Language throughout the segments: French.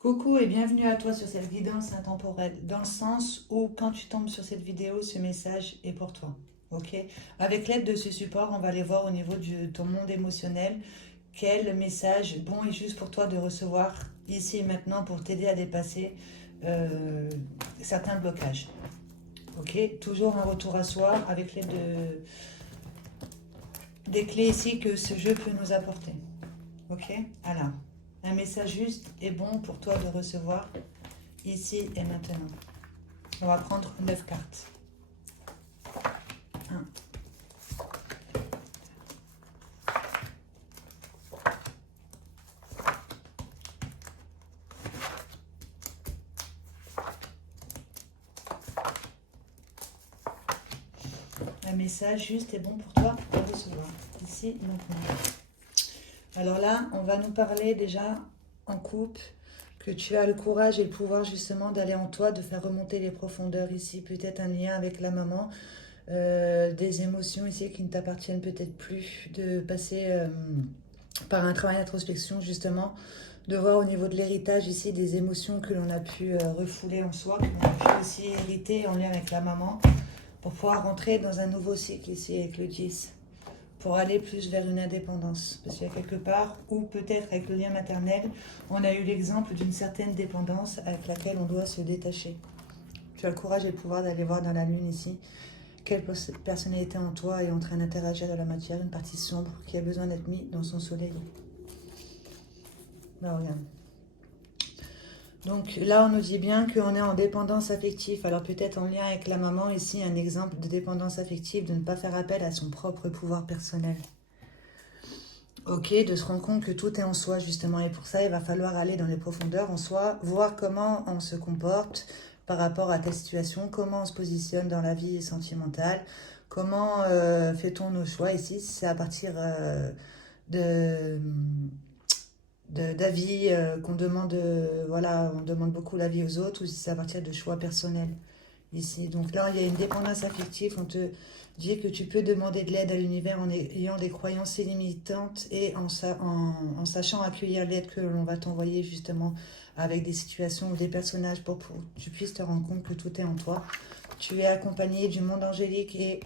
Coucou et bienvenue à toi sur cette guidance intemporelle, dans le sens où quand tu tombes sur cette vidéo, ce message est pour toi. Ok. Avec l'aide de ce support, on va aller voir au niveau de ton monde émotionnel quel message bon et juste pour toi de recevoir ici et maintenant pour t'aider à dépasser euh, certains blocages. Ok. Toujours un retour à soi avec l'aide des clés ici que ce jeu peut nous apporter. Ok. Alors, un message juste et bon pour toi de recevoir ici et maintenant. On va prendre 9 cartes. 1. Un message juste et bon pour toi pour le recevoir. Ici, maintenant. Alors là, on va nous parler déjà en couple que tu as le courage et le pouvoir justement d'aller en toi, de faire remonter les profondeurs ici. Peut-être un lien avec la maman, des émotions ici qui ne t'appartiennent peut-être plus, de passer par un travail d'introspection justement, de voir au niveau de l'héritage ici des émotions que l'on a pu refouler en soi, que l'on a pu aussi hériter en lien avec la maman, pour pouvoir rentrer dans un nouveau cycle ici avec le 10, pour aller plus vers une indépendance. Parce qu'il y a quelque part, ou peut-être avec le lien maternel, on a eu l'exemple d'une certaine dépendance avec laquelle on doit se détacher. Tu as le courage et le pouvoir d'aller voir dans la lune ici quelle personnalité en toi est en train d'interagir dans la matière, une partie sombre qui a besoin d'être mise dans son soleil. Là, regarde. Donc là, on nous dit bien qu'on est en dépendance affective. Alors peut-être en lien avec la maman, ici, un exemple de dépendance affective, de ne pas faire appel à son propre pouvoir personnel. Ok, de se rendre compte que tout est en soi, justement. Et pour ça, il va falloir aller dans les profondeurs en soi, voir comment on se comporte par rapport à telle situation, comment on se positionne dans la vie sentimentale, comment fait-on nos choix ici. Si c'est à partir de d'avis qu'on demande, voilà, on demande beaucoup l'avis aux autres, ou si c'est à partir de choix personnels ici. Donc là, il y a une dépendance affective, on te dit que tu peux demander de l'aide à l'univers en ayant des croyances illimitantes et en sachant accueillir l'aide que l'on va t'envoyer justement avec des situations ou des personnages pour que tu puisses te rendre compte que tout est en toi. Tu es accompagné du monde angélique et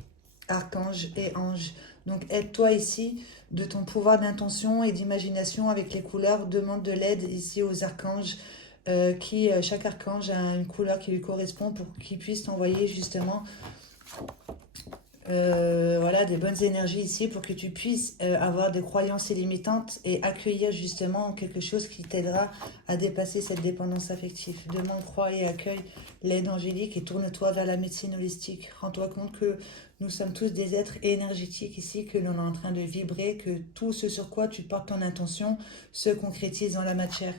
archange et ange. Donc aide-toi ici de ton pouvoir d'intention et d'imagination avec les couleurs. Demande de l'aide ici aux archanges chaque archange a une couleur qui lui correspond pour qu'il puisse t'envoyer justement voilà, des bonnes énergies ici pour que tu puisses avoir des croyances illimitantes et accueillir justement quelque chose qui t'aidera à dépasser cette dépendance affective. Demande, crois et accueille l'aide angélique et tourne-toi vers la médecine holistique. Rends-toi compte que nous sommes tous des êtres énergétiques ici, que l'on est en train de vibrer, que tout ce sur quoi tu portes ton intention se concrétise dans la matière.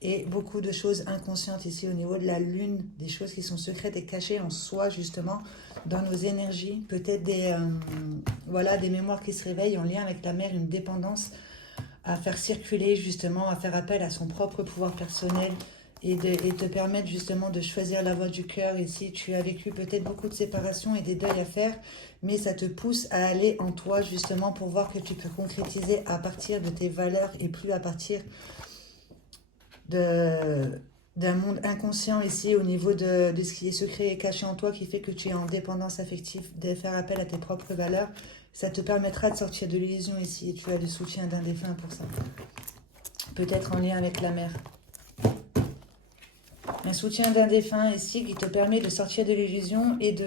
Et beaucoup de choses inconscientes ici au niveau de la lune, des choses qui sont secrètes et cachées en soi justement, dans nos énergies, peut-être voilà, des mémoires qui se réveillent en lien avec la mère, une dépendance à faire circuler justement, à faire appel à son propre pouvoir personnel et te permettre justement de choisir la voie du cœur. Ici, tu as vécu peut-être beaucoup de séparations et des deuils à faire, mais ça te pousse à aller en toi justement pour voir que tu peux concrétiser à partir de tes valeurs et plus à partir de, d'un monde inconscient ici au niveau de ce qui est secret et caché en toi qui fait que tu es en dépendance affective, de faire appel à tes propres valeurs. Ça te permettra de sortir de l'illusion ici et tu as le soutien d'un défunt pour ça. Peut-être en lien avec la mère. Un soutien d'un défunt ici qui te permet de sortir de l'illusion et de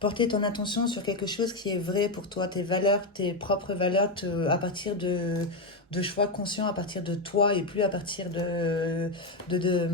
porter ton attention sur quelque chose qui est vrai pour toi, tes valeurs, tes propres valeurs, à partir de choix conscients, à partir de toi et plus à partir de, de,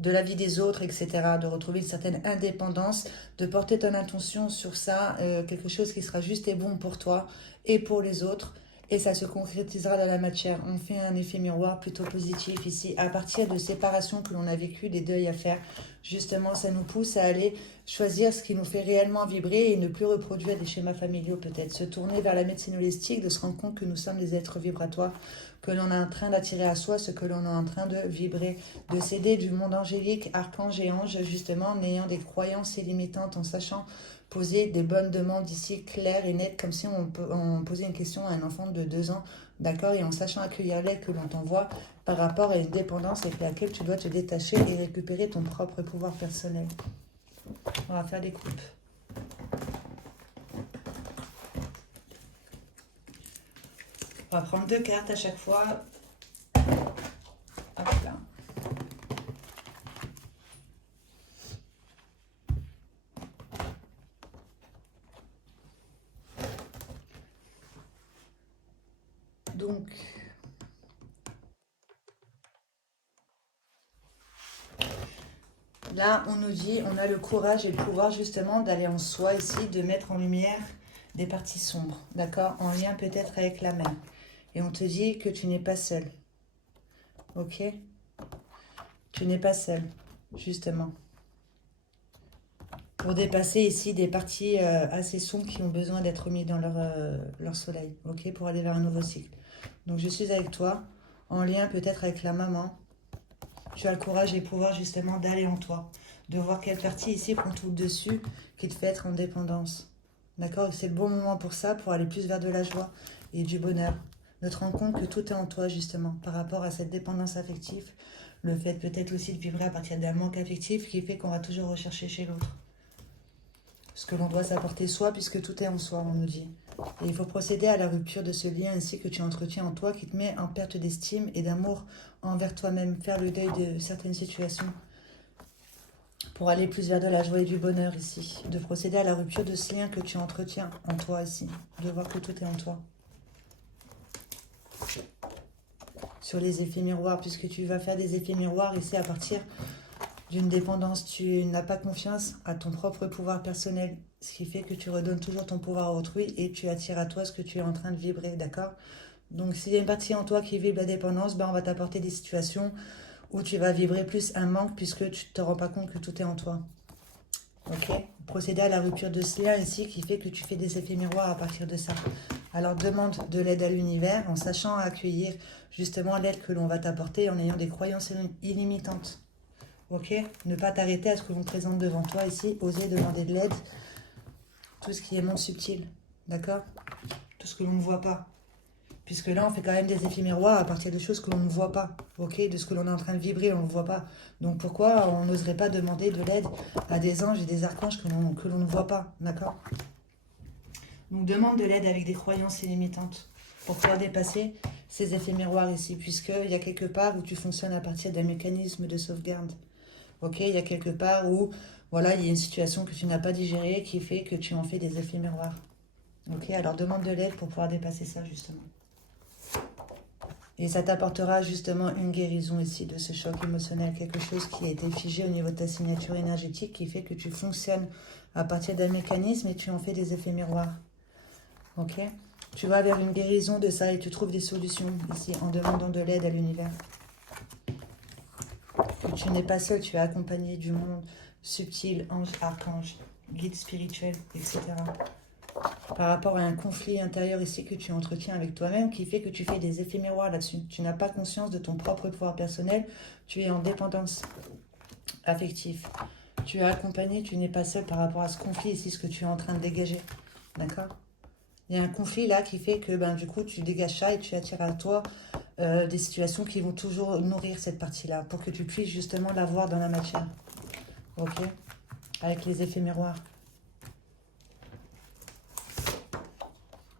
de la vie des autres, etc. De retrouver une certaine indépendance, de porter ton attention sur ça, quelque chose qui sera juste et bon pour toi et pour les autres. Et ça se concrétisera dans la matière. On fait un effet miroir plutôt positif ici. À partir de séparations que l'on a vécues, des deuils à faire, justement, ça nous pousse à aller choisir ce qui nous fait réellement vibrer et ne plus reproduire des schémas familiaux peut-être. Se tourner vers la médecine holistique, de se rendre compte que nous sommes des êtres vibratoires, que l'on est en train d'attirer à soi ce que l'on est en train de vibrer, de s'aider du monde angélique, archange et ange, justement, en ayant des croyances illimitantes, en sachant poser des bonnes demandes ici, claires et nettes, comme si on posait une question à un enfant de 2 ans d'accord? Et en sachant accueillir l'aide que l'on t'envoie par rapport à une dépendance avec laquelle tu dois te détacher et récupérer ton propre pouvoir personnel. On va faire des coupes. On va prendre 2 cartes à chaque fois. Hop là. Donc, là, on nous dit, on a le courage et le pouvoir justement d'aller en soi ici, de mettre en lumière des parties sombres, d'accord? En lien peut-être avec la mer. Et on te dit que tu n'es pas seul, ok? Tu n'es pas seul, justement. Pour dépasser ici des parties assez sombres qui ont besoin d'être mis dans leur soleil, ok? Pour aller vers un nouveau cycle. Donc je suis avec toi, en lien peut-être avec la maman. Tu as le courage et le pouvoir justement d'aller en toi, de voir quelle partie ici prend tout le dessus, qui te fait être en dépendance. D'accord? C'est le bon moment pour ça, pour aller plus vers de la joie et du bonheur. De te rendre compte que tout est en toi justement, par rapport à cette dépendance affective. Le fait peut-être aussi de vibrer à partir d'un manque affectif qui fait qu'on va toujours rechercher chez l'autre ce que l'on doit s'apporter soi, puisque tout est en soi, on nous dit. Et il faut procéder à la rupture de ce lien ainsi que tu entretiens en toi, qui te met en perte d'estime et d'amour envers toi-même, faire le deuil de certaines situations, pour aller plus vers de la joie et du bonheur ici. De procéder à la rupture de ce lien que tu entretiens en toi ici, de voir que tout est en toi. Sur les effets miroirs, puisque tu vas faire des effets miroirs ici à partir d'une dépendance, tu n'as pas confiance à ton propre pouvoir personnel, ce qui fait que tu redonnes toujours ton pouvoir à autrui et tu attires à toi ce que tu es en train de vibrer, d'accord? Donc s'il y a une partie en toi qui vibre la dépendance, ben on va t'apporter des situations où tu vas vibrer plus un manque puisque tu ne te rends pas compte que tout est en toi. Ok? Procéder à la rupture de ce lien ici qui fait que tu fais des effets miroirs à partir de ça. Alors demande de l'aide à l'univers en sachant accueillir justement l'aide que l'on va t'apporter en ayant des croyances illimitantes. Ok? Ne pas t'arrêter à ce que l'on présente devant toi ici. Oser demander de l'aide. Tout ce qui est monde subtil. D'accord? Tout ce que l'on ne voit pas. Puisque là, on fait quand même des effets miroirs à partir de choses que l'on ne voit pas. Ok? De ce que l'on est en train de vibrer, on ne le voit pas. Donc pourquoi on n'oserait pas demander de l'aide à des anges et des archanges que l'on ne voit pas? D'accord? Donc demande de l'aide avec des croyances illimitantes pour pouvoir dépasser ces effets miroirs ici. Puisqu'il y a quelque part où tu fonctionnes à partir d'un mécanisme de sauvegarde. Ok, il y a quelque part où voilà, il y a une situation que tu n'as pas digérée qui fait que tu en fais des effets miroirs. Ok, alors demande de l'aide pour pouvoir dépasser ça justement. Et ça t'apportera justement une guérison ici de ce choc émotionnel, quelque chose qui a été figé au niveau de ta signature énergétique qui fait que tu fonctionnes à partir d'un mécanisme et tu en fais des effets miroirs. Ok, tu vas vers une guérison de ça et tu trouves des solutions ici en demandant de l'aide à l'univers. Tu n'es pas seul, tu es accompagné du monde subtil, ange, archange, guide spirituel, etc. Par rapport à un conflit intérieur ici que tu entretiens avec toi-même qui fait que tu fais des effets miroirs là-dessus. Tu n'as pas conscience de ton propre pouvoir personnel, tu es en dépendance affective. Tu es accompagné, tu n'es pas seul par rapport à ce conflit ici, ce que tu es en train de dégager. D'accord? Il y a un conflit là qui fait que du coup tu dégages ça et tu attires à toi des situations qui vont toujours nourrir cette partie-là pour que tu puisses justement la voir dans la matière. Ok? Avec les effets miroirs.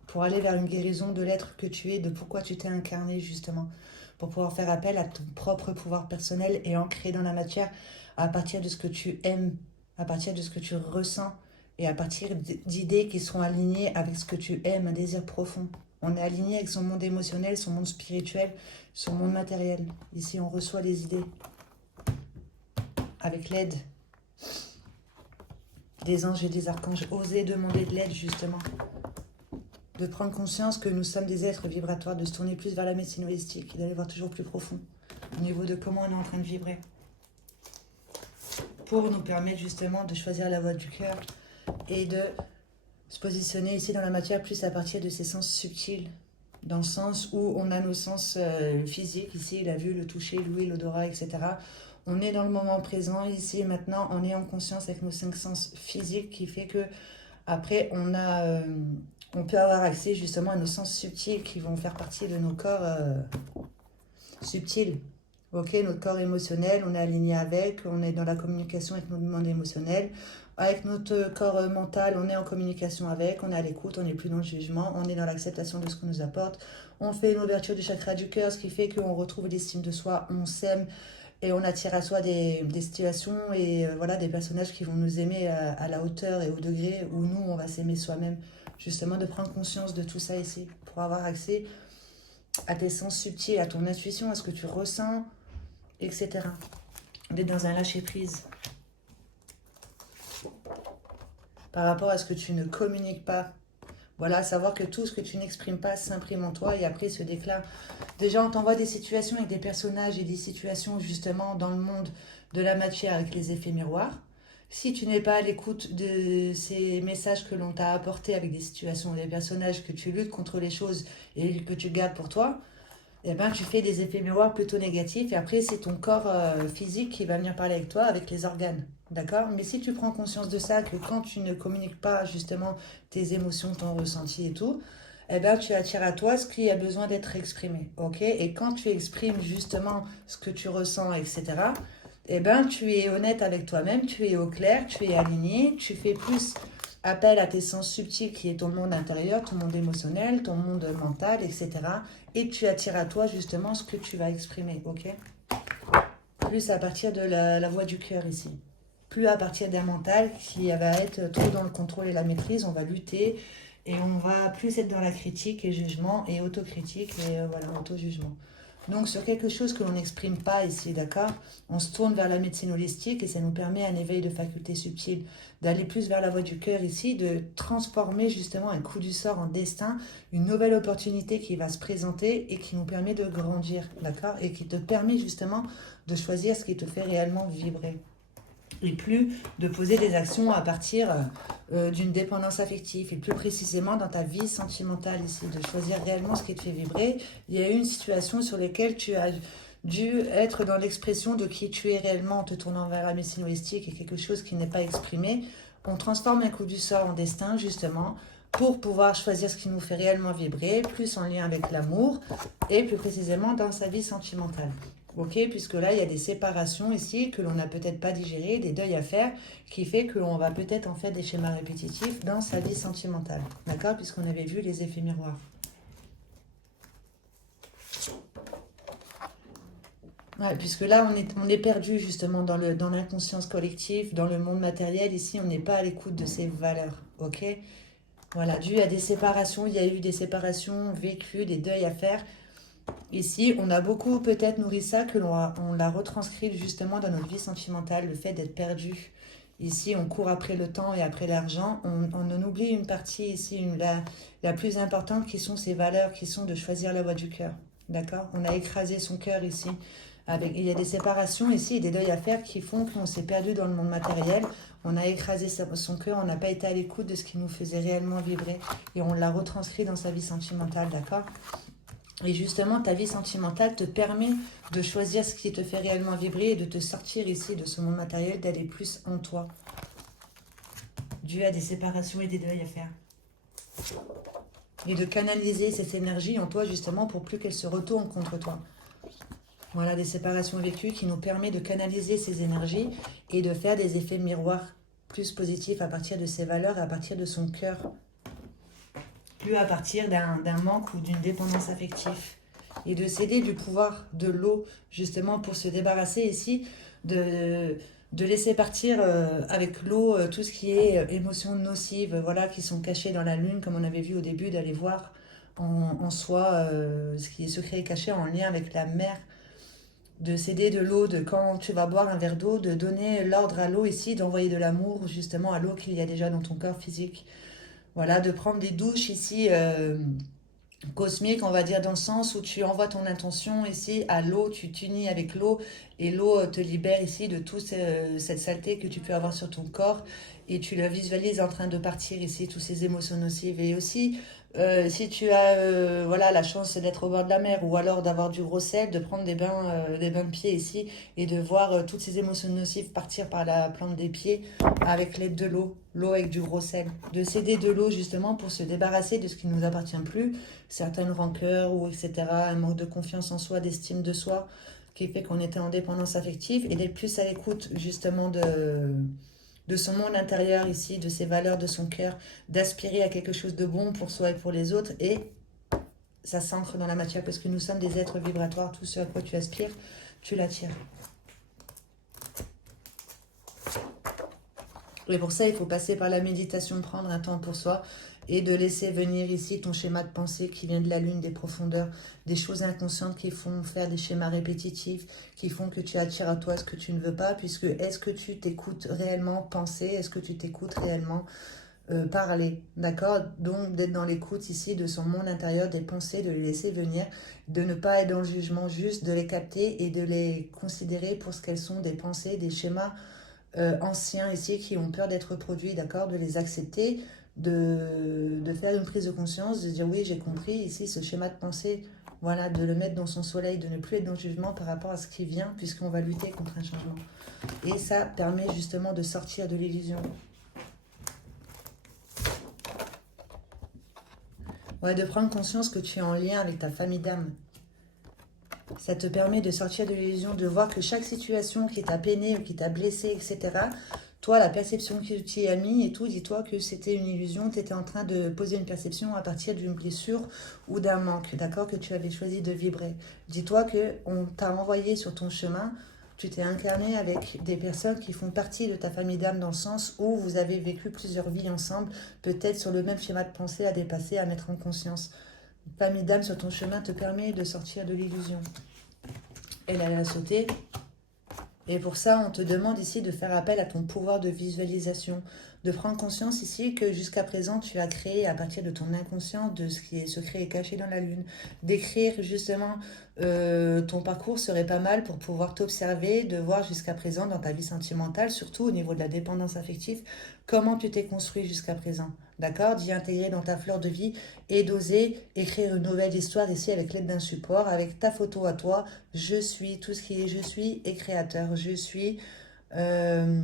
Pour aller vers une guérison de l'être que tu es, de pourquoi tu t'es incarné justement. Pour pouvoir faire appel à ton propre pouvoir personnel et ancrer dans la matière à partir de ce que tu aimes, à partir de ce que tu ressens et à partir d'idées qui seront alignées avec ce que tu aimes, un désir profond. On est aligné avec son monde émotionnel, son monde spirituel, son monde matériel. Ici, on reçoit les idées avec l'aide des anges et des archanges. Osez demander de l'aide, justement. De prendre conscience que nous sommes des êtres vibratoires, de se tourner plus vers la médecine holistique et d'aller voir toujours plus profond au niveau de comment on est en train de vibrer. Pour nous permettre justement de choisir la voie du cœur et de se positionner ici dans la matière plus à partir de ces sens subtils, dans le sens où on a nos sens physiques, ici la vue, le toucher, l'ouïe, l'odorat, etc. On est dans le moment présent, ici et maintenant, on est en conscience avec nos 5 sens physiques qui fait que après on a on peut avoir accès justement à nos sens subtils qui vont faire partie de nos corps subtils. Ok, notre corps émotionnel, on est aligné avec, on est dans la communication avec notre monde émotionnel. Avec notre corps mental, on est en communication avec, on est à l'écoute, on n'est plus dans le jugement, on est dans l'acceptation de ce qu'on nous apporte. On fait une ouverture du chakra du cœur, ce qui fait qu'on retrouve l'estime de soi, on s'aime et on attire à soi des situations et voilà, des personnages qui vont nous aimer à la hauteur et au degré où nous, on va s'aimer soi-même. Justement, de prendre conscience de tout ça ici pour avoir accès à tes sens subtils, à ton intuition, à ce que tu ressens, etc. D'être dans un lâcher-prise par rapport à ce que tu ne communiques pas. Voilà, savoir que tout ce que tu n'exprimes pas s'imprime en toi et après se déclare. Déjà, on t'envoie des situations avec des personnages et des situations justement dans le monde de la matière avec les effets miroirs. Si tu n'es pas à l'écoute de ces messages que l'on t'a apportés avec des situations et des personnages, que tu luttes contre les choses et que tu gardes pour toi, eh ben, tu fais des effets miroirs plutôt négatifs et après c'est ton corps physique qui va venir parler avec toi avec les organes, d'accord? Mais si tu prends conscience de ça, que quand tu ne communiques pas justement tes émotions, ton ressenti et tout, eh ben, tu attires à toi ce qui a besoin d'être exprimé, ok? Et quand tu exprimes justement ce que tu ressens, etc., eh ben, tu es honnête avec toi-même, tu es au clair, tu es aligné, tu fais plus appel à tes sens subtils qui est ton monde intérieur, ton monde émotionnel, ton monde mental, etc. Et tu attires à toi justement ce que tu vas exprimer, ok? Plus à partir de la voix du cœur ici. Plus à partir d'un mental qui va être trop dans le contrôle et la maîtrise, on va lutter et on va plus être dans la critique et jugement et autocritique et voilà, auto-jugement. Donc sur quelque chose que l'on n'exprime pas ici, d'accord, on se tourne vers la médecine holistique et ça nous permet un éveil de facultés subtiles, d'aller plus vers la voie du cœur ici, de transformer justement un coup du sort en destin, une nouvelle opportunité qui va se présenter et qui nous permet de grandir, d'accord, et qui te permet justement de choisir ce qui te fait réellement vibrer. Et plus de poser des actions à partir d'une dépendance affective et plus précisément dans ta vie sentimentale ici, de choisir réellement ce qui te fait vibrer. Il y a eu une situation sur laquelle tu as dû être dans l'expression de qui tu es réellement en te tournant vers la médecine holistique et quelque chose qui n'est pas exprimé. On transforme un coup du sort en destin justement pour pouvoir choisir ce qui nous fait réellement vibrer, plus en lien avec l'amour et plus précisément dans sa vie sentimentale. Ok, puisque là, il y a des séparations ici que l'on n'a peut-être pas digérées, des deuils à faire, qui fait que l'on va peut-être en faire des schémas répétitifs dans sa vie sentimentale. D'accord? Puisqu'on avait vu les effets miroirs. Ouais, puisque là, on est perdu justement dans l'inconscience collective, dans le monde matériel. Ici, on n'est pas à l'écoute de ces valeurs. Ok? Voilà, dû à des séparations, il y a eu des séparations vécues, des deuils à faire. Ici, on a beaucoup peut-être nourri ça, on l'a retranscrit justement dans notre vie sentimentale, le fait d'être perdu. Ici, on court après le temps et après l'argent. On en oublie une partie ici, la plus importante, qui sont ces valeurs, qui sont de choisir la voie du cœur. D'accord? On a écrasé son cœur ici. Il y a des séparations ici et des deuils à faire qui font qu'on s'est perdu dans le monde matériel. On a écrasé son cœur, on n'a pas été à l'écoute de ce qui nous faisait réellement vibrer et on l'a retranscrit dans sa vie sentimentale, d'accord? Et justement, ta vie sentimentale te permet de choisir ce qui te fait réellement vibrer et de te sortir ici de ce monde matériel, d'aller plus en toi, dû à des séparations et des deuils à faire. Et de canaliser cette énergie en toi justement pour plus qu'elle se retourne contre toi. Voilà, des séparations vécues qui nous permettent de canaliser ces énergies et de faire des effets miroirs plus positifs à partir de ses valeurs et à partir de son cœur. Plus à partir d'un manque ou d'une dépendance affective. Et de céder du pouvoir de l'eau, justement, pour se débarrasser ici, de laisser partir avec l'eau tout ce qui est émotions nocives, voilà, qui sont cachées dans la lune, comme on avait vu au début, d'aller voir en soi ce qui est secret et caché en lien avec la mer, de céder de l'eau, de quand tu vas boire un verre d'eau, de donner l'ordre à l'eau ici, d'envoyer de l'amour justement à l'eau qu'il y a déjà dans ton corps physique. Voilà, de prendre des douches ici cosmiques, on va dire, dans le sens où tu envoies ton intention ici à l'eau, tu t'unis avec l'eau et l'eau te libère ici de toute cette saleté que tu peux avoir sur ton corps et tu la visualises en train de partir ici, toutes ces émotions nocives. Et aussi, Si tu as voilà, la chance d'être au bord de la mer ou alors d'avoir du gros sel, de prendre des bains de pieds ici et de voir toutes ces émotions nocives partir par la plante des pieds avec l'aide de l'eau avec du gros sel. De s'aider de l'eau justement pour se débarrasser de ce qui ne nous appartient plus, certaines rancœurs ou etc., un manque de confiance en soi, d'estime de soi qui fait qu'on était en dépendance affective et d'être plus à l'écoute justement de son monde intérieur ici, de ses valeurs, de son cœur, d'aspirer à quelque chose de bon pour soi et pour les autres. Et ça s'ancre dans la matière parce que nous sommes des êtres vibratoires. Tout ce à quoi tu aspires, tu l'attires. Et pour ça, il faut passer par la méditation, prendre un temps pour soi et de laisser venir ici ton schéma de pensée qui vient de la lune, des profondeurs, des choses inconscientes qui font faire des schémas répétitifs, qui font que tu attires à toi ce que tu ne veux pas, puisque est-ce que tu t'écoutes réellement penser, est-ce que tu t'écoutes réellement parler, d'accord? Donc d'être dans l'écoute ici de son monde intérieur, des pensées, de les laisser venir, de ne pas être dans le jugement, juste de les capter et de les considérer pour ce qu'elles sont, des pensées, des schémas anciens ici qui ont peur d'être reproduits, d'accord? De les accepter, de faire une prise de conscience, de dire oui, j'ai compris ici ce schéma de pensée, voilà, de le mettre dans son soleil, de ne plus être dans le jugement par rapport à ce qui vient, puisqu'on va lutter contre un changement. Et ça permet justement de sortir de l'illusion. Ouais, de prendre conscience que tu es en lien avec ta famille d'âme. Ça te permet de sortir de l'illusion, de voir que chaque situation qui t'a peiné ou qui t'a blessé, etc., toi, la perception que tu y as mis et tout, dis-toi que c'était une illusion, tu étais en train de poser une perception à partir d'une blessure ou d'un manque, d'accord, que tu avais choisi de vibrer. Dis-toi qu'on t'a envoyé sur ton chemin, tu t'es incarné avec des personnes qui font partie de ta famille d'âme dans le sens où vous avez vécu plusieurs vies ensemble, peut-être sur le même schéma de pensée à dépasser, à mettre en conscience. Famille d'âme sur ton chemin te permet de sortir de l'illusion. Elle a sauté. Et pour ça, on te demande ici de faire appel à ton pouvoir de visualisation, de prendre conscience ici que jusqu'à présent, tu as créé à partir de ton inconscient, de ce qui est secret et caché dans la lune. D'écrire justement ton parcours serait pas mal pour pouvoir t'observer, de voir jusqu'à présent dans ta vie sentimentale, surtout au niveau de la dépendance affective, comment tu t'es construit jusqu'à présent. D'accord? D'y intégrer dans ta fleur de vie et d'oser écrire une nouvelle histoire ici avec l'aide d'un support, avec ta photo à toi. Je suis tout ce qui est je suis et créateur. Je suis euh,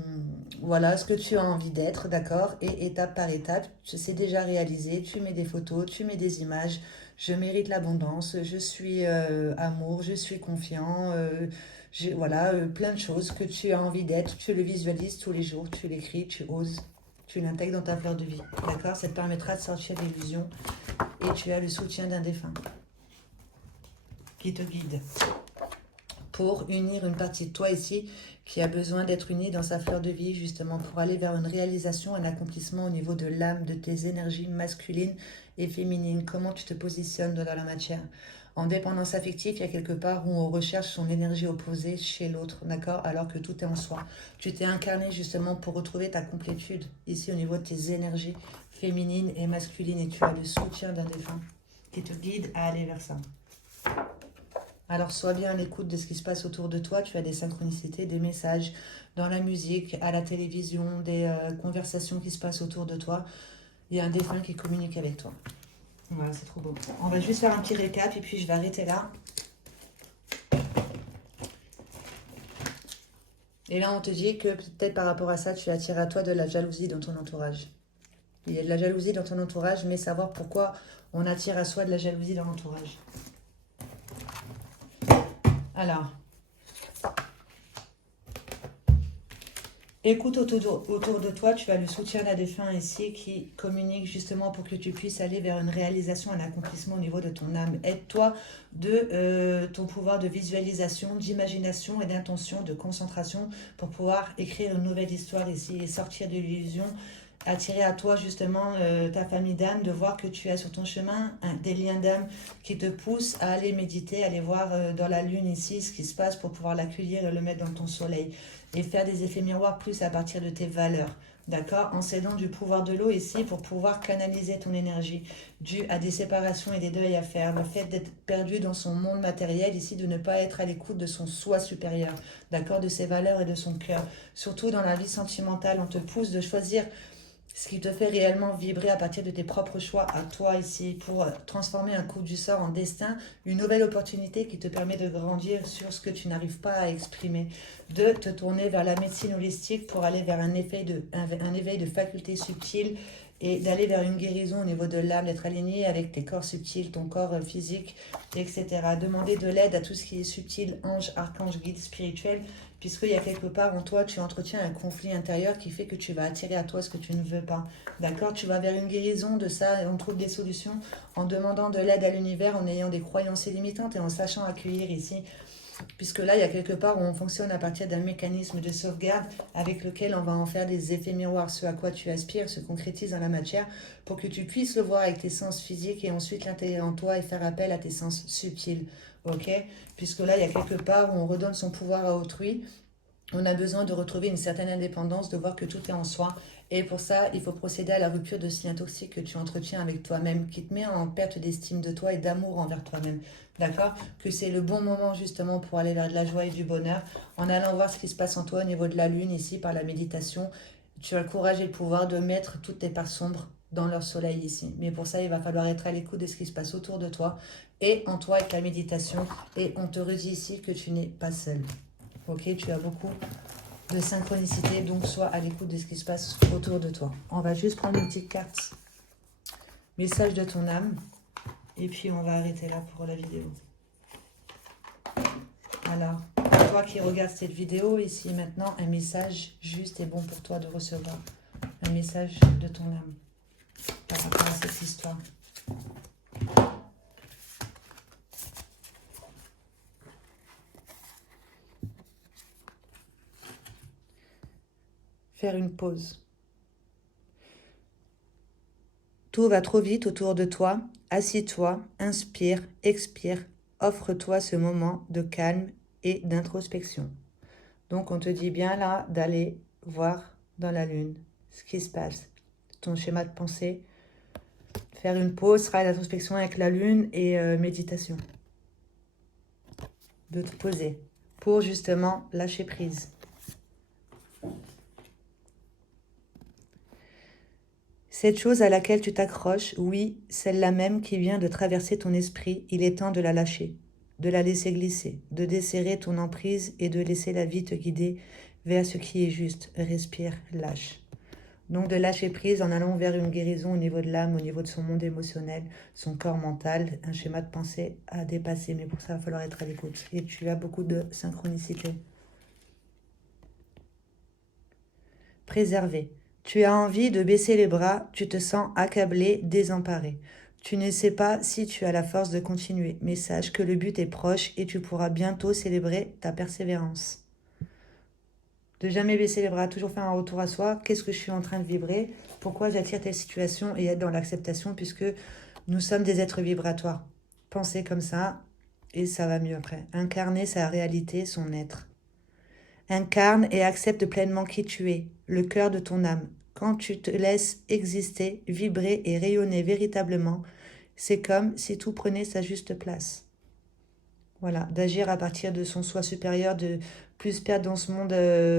voilà ce que tu as envie d'être, d'accord? Et étape par étape, c'est déjà réalisé. Tu mets des photos, tu mets des images. Je mérite l'abondance, je suis amour, je suis confiant. Voilà, plein de choses que tu as envie d'être. Tu le visualises tous les jours, tu l'écris, tu oses. Tu l'intègres dans ta fleur de vie, d'accord? Ça te permettra de sortir de l'illusion et tu as le soutien d'un défunt qui te guide pour unir une partie de toi ici qui a besoin d'être unie dans sa fleur de vie, justement pour aller vers une réalisation, un accomplissement au niveau de l'âme, de tes énergies masculines et féminines. Comment tu te positionnes dans la matière. En dépendance affective, il y a quelque part où on recherche son énergie opposée chez l'autre, d'accord? Alors que tout est en soi. Tu t'es incarné justement pour retrouver ta complétude ici au niveau de tes énergies féminines et masculines et tu as le soutien d'un défunt qui te guide à aller vers ça. Alors sois bien à l'écoute de ce qui se passe autour de toi. Tu as des synchronicités, des messages dans la musique, à la télévision, des conversations qui se passent autour de toi. Il y a un défunt qui communique avec toi. Voilà, c'est trop beau. On va juste faire un petit récap et puis je vais arrêter là. Et là, on te dit que peut-être par rapport à ça, tu attires à toi de la jalousie dans ton entourage. Il y a de la jalousie dans ton entourage, mais savoir pourquoi on attire à soi de la jalousie dans l'entourage. Alors, écoute autour de toi, tu as le soutien d'un défunt ici qui communique justement pour que tu puisses aller vers une réalisation, un accomplissement au niveau de ton âme. Aide-toi de ton pouvoir de visualisation, d'imagination et d'intention, de concentration pour pouvoir écrire une nouvelle histoire ici et sortir de l'illusion, attirer à toi justement ta famille d'âme, de voir que tu as sur ton chemin des liens d'âme qui te poussent à aller méditer, aller voir dans la lune ici ce qui se passe pour pouvoir l'accueillir et le mettre dans ton soleil et faire des effets miroirs plus à partir de tes valeurs. D'accord? En s'aidant du pouvoir de l'eau ici pour pouvoir canaliser ton énergie due à des séparations et des deuils à faire. Le fait d'être perdu dans son monde matériel ici, de ne pas être à l'écoute de son soi supérieur. D'accord? De ses valeurs et de son cœur. Surtout dans la vie sentimentale, on te pousse de choisir ce qui te fait réellement vibrer à partir de tes propres choix à toi ici pour transformer un coup du sort en destin, une nouvelle opportunité qui te permet de grandir sur ce que tu n'arrives pas à exprimer, de te tourner vers la médecine holistique pour aller vers un éveil de facultés subtiles et d'aller vers une guérison au niveau de l'âme, d'être aligné avec tes corps subtils, ton corps physique, etc. Demander de l'aide à tout ce qui est subtil, ange, archange, guide spirituel, puisqu'il y a quelque part en toi, tu entretiens un conflit intérieur qui fait que tu vas attirer à toi ce que tu ne veux pas. D'accord? Tu vas vers une guérison de ça et on trouve des solutions en demandant de l'aide à l'univers, en ayant des croyances limitantes et en sachant accueillir ici. Puisque là, il y a quelque part où on fonctionne à partir d'un mécanisme de sauvegarde avec lequel on va en faire des effets miroirs. Ce à quoi tu aspires se concrétise dans la matière pour que tu puisses le voir avec tes sens physiques et ensuite l'intégrer en toi et faire appel à tes sens subtils. Ok? Puisque là, il y a quelque part où on redonne son pouvoir à autrui. On a besoin de retrouver une certaine indépendance, de voir que tout est en soi. Et pour ça, il faut procéder à la rupture de ce lien toxique que tu entretiens avec toi-même, qui te met en perte d'estime de toi et d'amour envers toi-même. D'accord? Que c'est le bon moment justement pour aller vers de la joie et du bonheur, en allant voir ce qui se passe en toi au niveau de la lune, ici, par la méditation. Tu as le courage et le pouvoir de mettre toutes tes parts sombres dans leur soleil ici. Mais pour ça, il va falloir être à l'écoute de ce qui se passe autour de toi et en toi avec la méditation. Et on te redit ici que tu n'es pas seul. Ok, tu as beaucoup de synchronicité, donc sois à l'écoute de ce qui se passe autour de toi. On va juste prendre une petite carte message de ton âme et puis on va arrêter là pour la vidéo. Alors, toi qui regardes cette vidéo, ici maintenant, un message juste et bon pour toi de recevoir. Un message de ton âme par rapport à cette histoire. Faire une pause. Tout va trop vite autour de toi. Assis-toi, inspire, expire. Offre-toi ce moment de calme et d'introspection. Donc on te dit bien là d'aller voir dans la lune ce qui se passe. Ton schéma de pensée. Faire une pause, travail d'introspection avec la lune et méditation. De te poser pour justement lâcher prise. Cette chose à laquelle tu t'accroches, oui, celle-là même qui vient de traverser ton esprit, il est temps de la lâcher, de la laisser glisser, de desserrer ton emprise et de laisser la vie te guider vers ce qui est juste. Respire, lâche. Donc de lâcher prise en allant vers une guérison au niveau de l'âme, au niveau de son monde émotionnel, son corps mental, un schéma de pensée à dépasser. Mais pour ça, il va falloir être à l'écoute. Et tu as beaucoup de synchronicité. Préserver. Tu as envie de baisser les bras, tu te sens accablé, désemparé. Tu ne sais pas si tu as la force de continuer, mais sache que le but est proche et tu pourras bientôt célébrer ta persévérance. De jamais baisser les bras, toujours faire un retour à soi. Qu'est-ce que je suis en train de vibrer? Pourquoi j'attire telle situation? Et être dans l'acceptation puisque nous sommes des êtres vibratoires. Pensez comme ça et ça va mieux après. Incarner sa réalité, son être. Incarne et accepte pleinement qui tu es, le cœur de ton âme. Quand tu te laisses exister, vibrer et rayonner véritablement, c'est comme si tout prenait sa juste place. Voilà, d'agir à partir de son soi supérieur, de plus perdre dans ce monde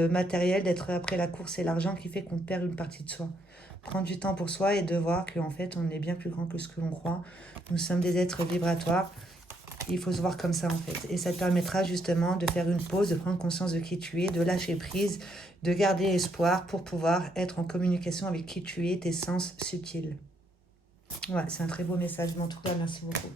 matériel, d'être après la course et l'argent qui fait qu'on perd une partie de soi. Prendre du temps pour soi et de voir qu'en fait, on est bien plus grand que ce que l'on croit. Nous sommes des êtres vibratoires. Il faut se voir comme ça en fait. Et ça te permettra justement de faire une pause, de prendre conscience de qui tu es, de lâcher prise, de garder espoir pour pouvoir être en communication avec qui tu es, tes sens subtils. Ouais, c'est un très beau message. En tout cas, merci beaucoup.